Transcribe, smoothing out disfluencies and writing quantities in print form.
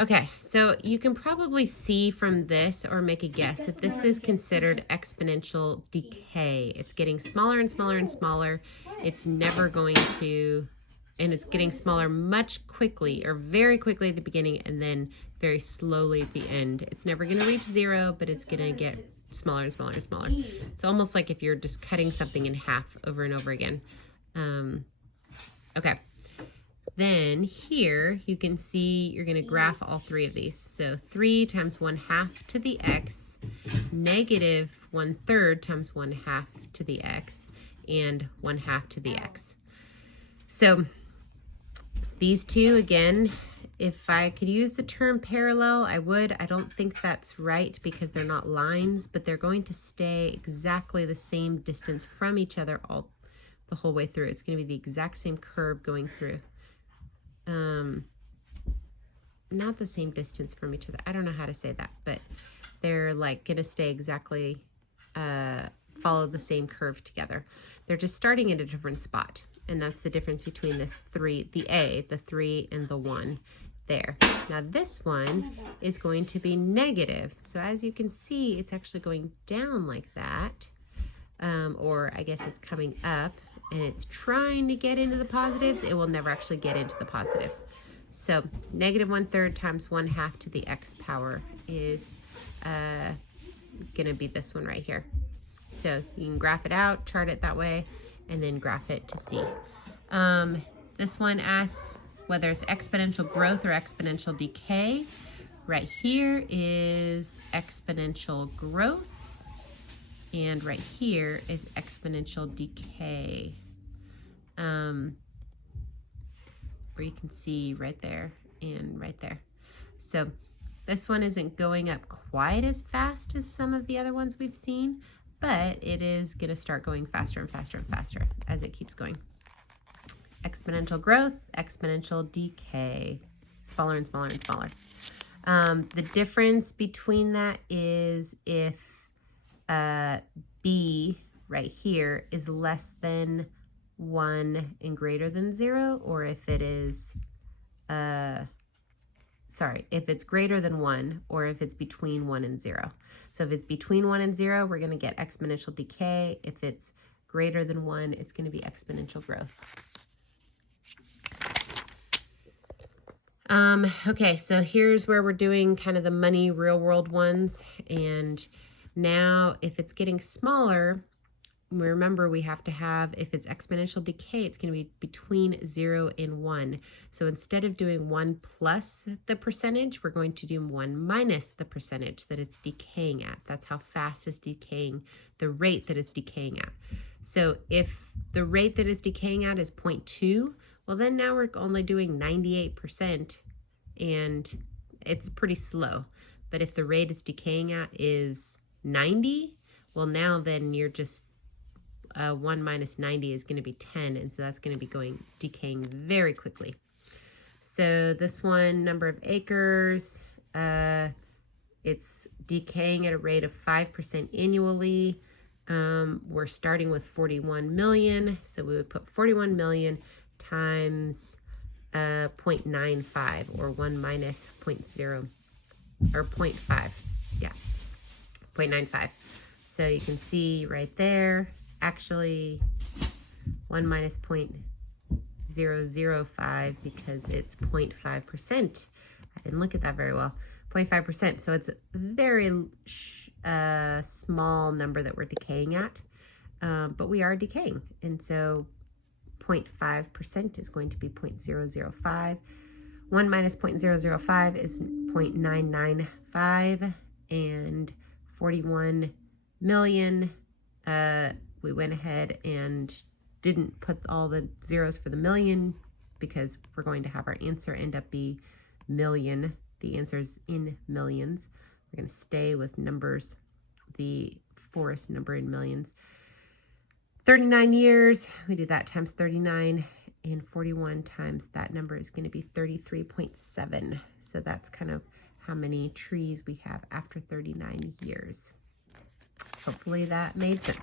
Okay, so you can probably see from this or make a guess that this is considered exponential decay. It's getting smaller and smaller and smaller. It's never going to, and it's getting smaller much quickly or very quickly at the beginning and then very slowly at the end. It's never going to reach zero, but it's going to get smaller and smaller and smaller. It's almost like if you're just cutting something in half over and over again. Okay. Then here you can see you're going to graph all three of these. So 3 times 1/2 to the x, negative 1/3 times 1/2 to the x, and 1/2 to the x. So these two, again, if I could use the term parallel, I would. I don't think that's right because they're not lines, but they're going to stay exactly the same distance from each other the whole way through. It's going to be the exact same curve going through. Not the same distance from each other. I don't know how to say that, but they're like going to stay exactly, follow the same curve together. They're just starting at a different spot. And that's the difference between this the 3 and the 1 there. Now this one is going to be negative. So as you can see, it's actually going down like that. Or I guess it's coming up and it's trying to get into the positives. It will never actually get into the positives. So negative 1/3 times 1/2 to the x power is gonna be this one right here. So you can graph it out, chart it that way, and then graph it to see. This one asks whether it's exponential growth or exponential decay. Right here is exponential growth, and right here is exponential decay. Where you can see right there and right there. So this one isn't going up quite as fast as some of the other ones we've seen, but it is going to start going faster and faster and faster as it keeps going. Exponential growth, exponential decay, smaller and smaller and smaller. The difference between that is if B right here is less than 1 and greater than 0, or if it is, if it's greater than 1, or if it's between 1 and 0. So if it's between 1 and 0, we're going to get exponential decay. If it's greater than 1, it's going to be exponential growth. Okay, so here's where we're doing kind of the money real world ones. And now if it's getting smaller, remember we have to have, if it's exponential decay, it's going to be between 0 and 1. So instead of doing 1 plus the percentage, we're going to do 1 minus the percentage that it's decaying at. That's how fast it's decaying, the rate that it's decaying at. So if the rate that it's decaying at is 0.2, well then now we're only doing 98% and it's pretty slow. But if the rate it's decaying at is 90, well now then you're just 1 minus 90 is going to be 10, and so that's going to be decaying very quickly. So this one, number of acres, it's decaying at a rate of 5% annually. We're starting with 41 million, so we would put 41 million times 0.95, or 1 minus 0.0, or 0.5, yeah, 0.95. So you can see right there, actually 1 minus 0.005 because it's 0.5%. I didn't look at that very well. 0.5%. So it's a very small number that we're decaying at, but we are decaying. And so 0.5% is going to be 0.005. 1 minus 0.005 is 0.995, and 41 million, we went ahead and didn't put all the zeros for the million because we're going to have our answer end up be million. The answer's in millions. We're going to stay with numbers, the forest number in millions. 39 years, we do that times 39, and 41 times that number is going to be 33.7. So that's kind of how many trees we have after 39 years. Hopefully that made sense.